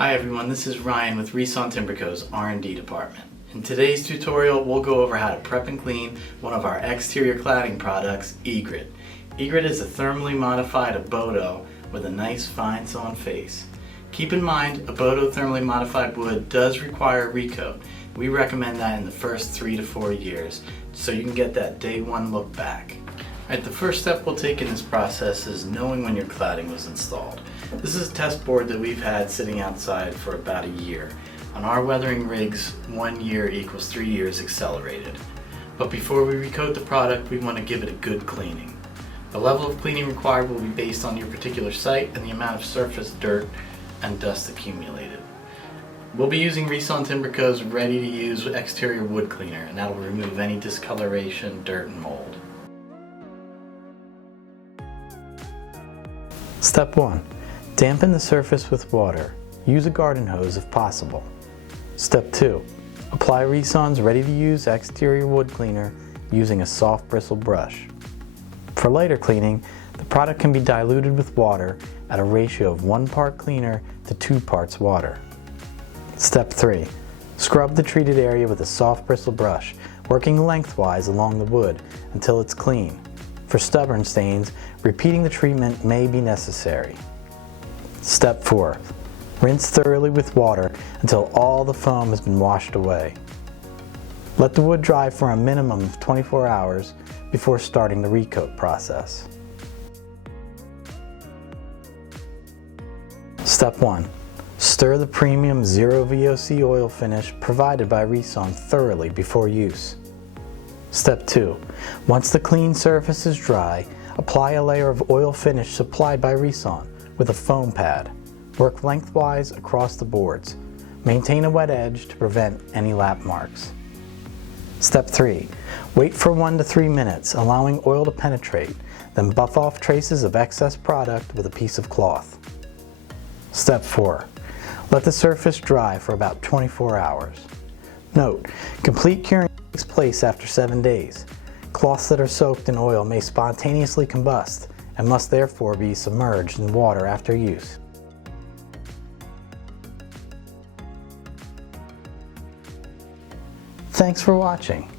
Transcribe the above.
Hi everyone, this is Ryan with reSAWNTIMBER's R&D department. In today's tutorial, we'll go over how to prep and clean one of our exterior cladding products, EGRET. EGRET is a thermally modified Abodo with a nice fine sawn face. Keep in mind, Abodo thermally modified wood does require recoat. We recommend that in the first 3 to 4 years, so you can get that day one look back. Alright, the first step we'll take in this process is knowing when your cladding was installed. This is a test board that we've had sitting outside for about a year. On our weathering rigs, 1 year equals 3 years accelerated. But before we recoat the product, we want to give it a good cleaning. The level of cleaning required will be based on your particular site and the amount of surface dirt and dust accumulated. We'll be using reSAWNTIMBER's ready-to-use exterior wood cleaner, and that will remove any discoloration, dirt, and mold. Step 1. Dampen the surface with water. Use a garden hose if possible. Step 2. Apply reSAWN's ready-to-use exterior wood cleaner using a soft bristle brush. For lighter cleaning, the product can be diluted with water at a ratio of 1 part cleaner to 2 parts water. Step 3. Scrub the treated area with a soft bristle brush, working lengthwise along the wood until it's clean. For stubborn stains, repeating the treatment may be necessary. Step 4. Rinse thoroughly with water until all the foam has been washed away. Let the wood dry for a minimum of 24 hours before starting the recoat process. Step 1. Stir the premium Zero VOC oil finish provided by reSAWN thoroughly before use. Step 2. Once the clean surface is dry, apply a layer of oil finish supplied by reSAWN with a foam pad. Work lengthwise across the boards. Maintain a wet edge to prevent any lap marks. Step 3. Wait for 1 to 3 minutes, allowing oil to penetrate, then buff off traces of excess product with a piece of cloth. Step 4. Let the surface dry for about 24 hours. Note, complete curing takes place after 7 days. Cloths that are soaked in oil may spontaneously combust and must therefore be submerged in water after use. Thanks for watching.